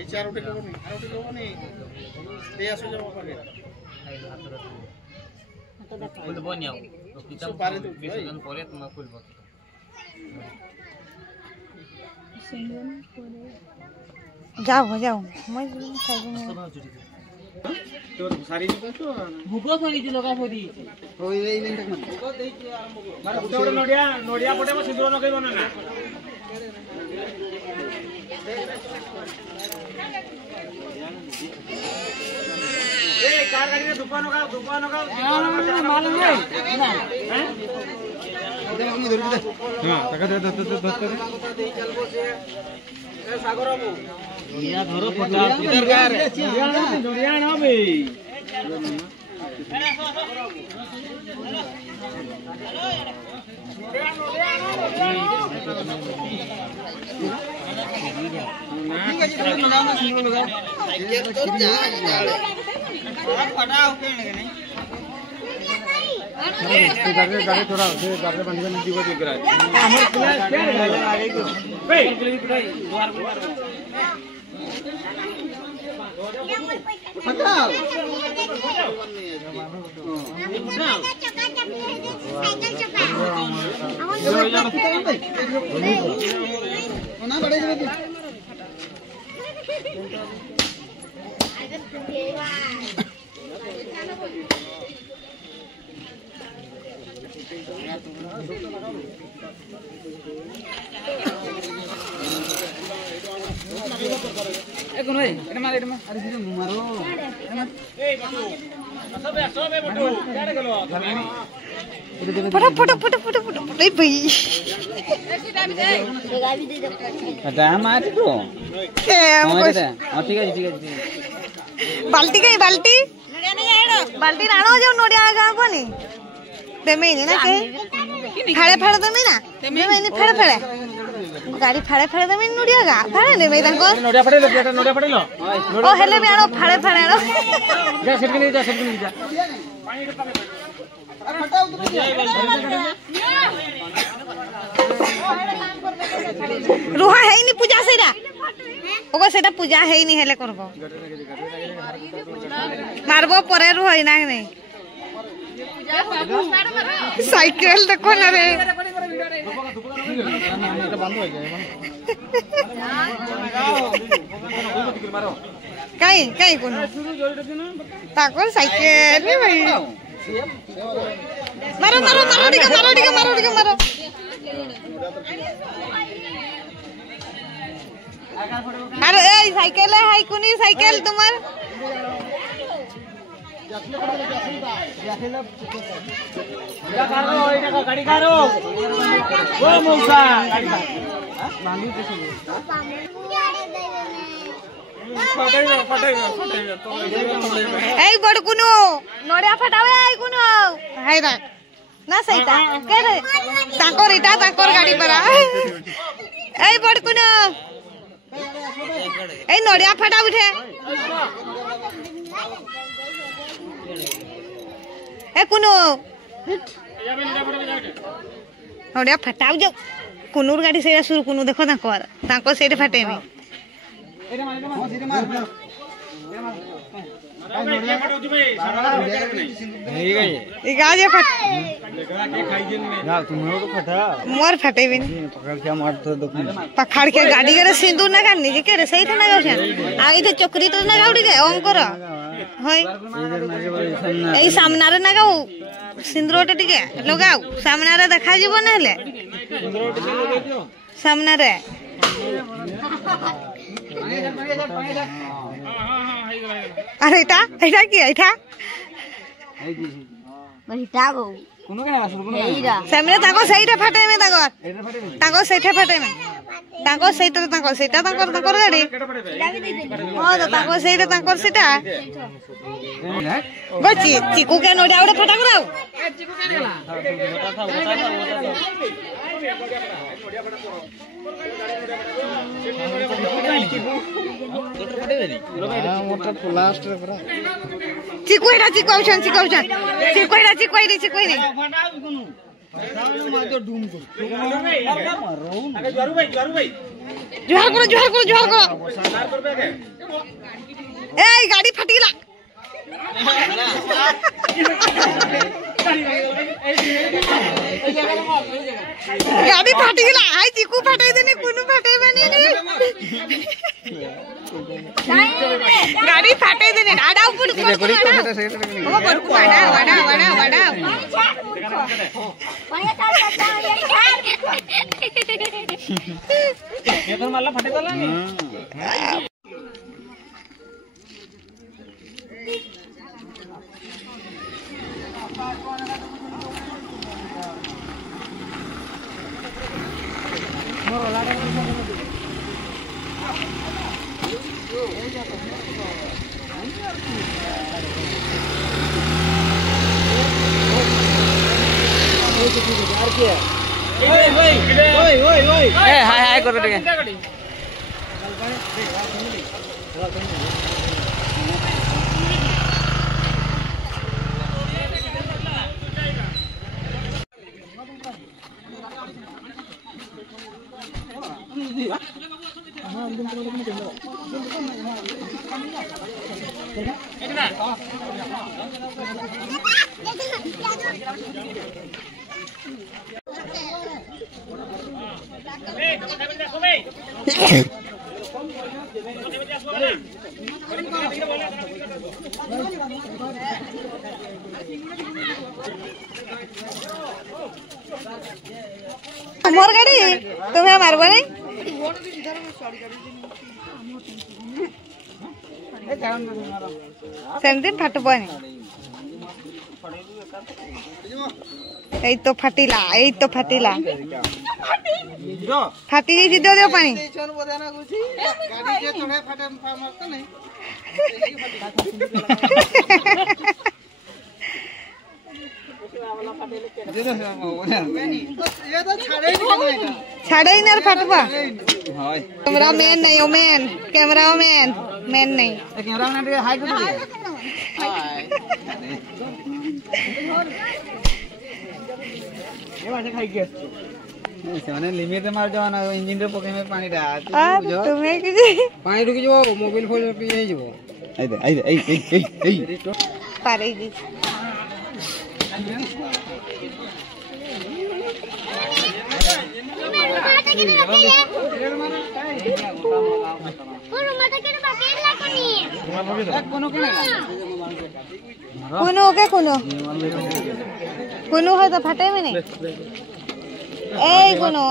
এই চারোটি লোবনি আরোটি লোবনি এই আসো যাও পারে খুলবো নিও কিতাব পারে তো বিসর্জন পরে তোমার খুলবো যাও যাও মই খাইব তোর সারি দিছ তো ভুগো সারি দি লগা পড়ি ওই এই লিংটা ভুগো দেইছি আর মার গোটে নড়িয়া নড়িয়া পটে সিঁদুর নকইব না না ए कार गाड़ी में दुकान होगा मालूम नहीं ना हैं इधर हम इधर इधर हां টাকা দে দে চলবো সে এ সাগর বাবু ইয়া ধরো ফটা ইধর গার নড়িয়া না বে ठीक है जी लगाओ ना सिंगल लगाओ ये तो जा फटा हो के नहीं गाड़ी थोड़ा से गाड़ी बंद कर दीजिए दिख रहा है हमर क्लास क्या आगे को बे द्वार फटा ना बड़े जगह एक नहीं एने मार अरे सीधे मारो ए बटू सबे बटू क्या गेलो फटा फटा फटा फटा फटा ए भाई दा मार तो ए हां ठीक है बाल्टी कहीं बाल्टी बाल्टी राणो जो नोडिया गा कोनी देमेनी ना के फाड़े फाड़े देमी ना देमेनी फाड़े फाड़े गाड़ी फाड़े फाड़े देमी नोडिया गा फाड़े देमे तांको नोडिया फटेलो ओ हेले भी आनो फाड़े फाड़े आनो जा सेट के नहीं जा रुहा है नहीं पूजा सेरा ओको सेटा पूजा है नहीं हेले करबो मारबो परे रुहा ना नहीं साइकिल देखो ना रे कहीं कहीं कोन ताको साइकिल रे भाई मारो मारो मारो डिगा मारो अरे ए साइकिल है हाई कोनी साइकिल तुम्हार गाड़ी कारो वो मौसा गाड़ी नानी ए बड़कुनो नोडिया फटावे आई कुनो हाय रा ना सईता के रे तांकर गाड़ी परा ए बड़कुनो ए नोडिया फटा उठे ए कुनो नोडिया फटाऊ जो कुनूर गाड़ी से शुरू कुनु देखो तांको सेठ फटे में मोर फटे पखाड़ के गाड़ी करे सिंदूर ना गानी के करे सही थे ना गाउछन आगे तो चक्री तो ना गाउडी के अंकर होय एई सामना रे ना गाउ सिंदूर टिके लगाउ सामना रे देखा जीव ना हेले सामना रे अरे इटा की इटा बहिता गो कोनो केना असर कोनो सामने ताको सहीटा फटे में ताको सहीटा फटे में ताको सहीटा ताको गाड़ी हां तो ताको सहीटा ताको सीटा बची चिकू के नोडिया उड़े फटा कराओ चिकू के गेला चिकू औछन चिकू জোহার করো জোহার করো জোহার করো এই গাড়ি ফাটিলা गाड़ी फाटी गला आई चिकू फटाई देने कुनु फटाई बनी गाड़ी फाटाई देने आडा ऊपर ओ बड़कू आडा वाडा वाडा वाडा ये तो मारला फटे गला नी हाय हाय कर दे मोर गाड़ी तुम्हें मारबो नहीं सेमती फाटबो नहीं এই তো ফাটিলা ফাটি যাইছি দে দে পানি गाड़ी के चढ़े फटे मारते नहीं ये तो छाड़े ना फाटबा कैमरा मैन नहीं oh man camera man man नहीं कैमरा मैन हाय कर दे ये वाले खाई के ସେମାନେ ଲିମିଟ ମାର ଜana ଇଞ୍ଜିନ ରେ ପକେଇବେ ପାଣିଟା ତୁମେ କିଛି ପାଣି ରୁକି ଯିବ ମୋବାଇଲ ଫୋନ ପି ଯାଇ ଯିବ ଏଇ ପାରେଇ ଜି কোনো হয় তো ফাটাই মানে এই কোনো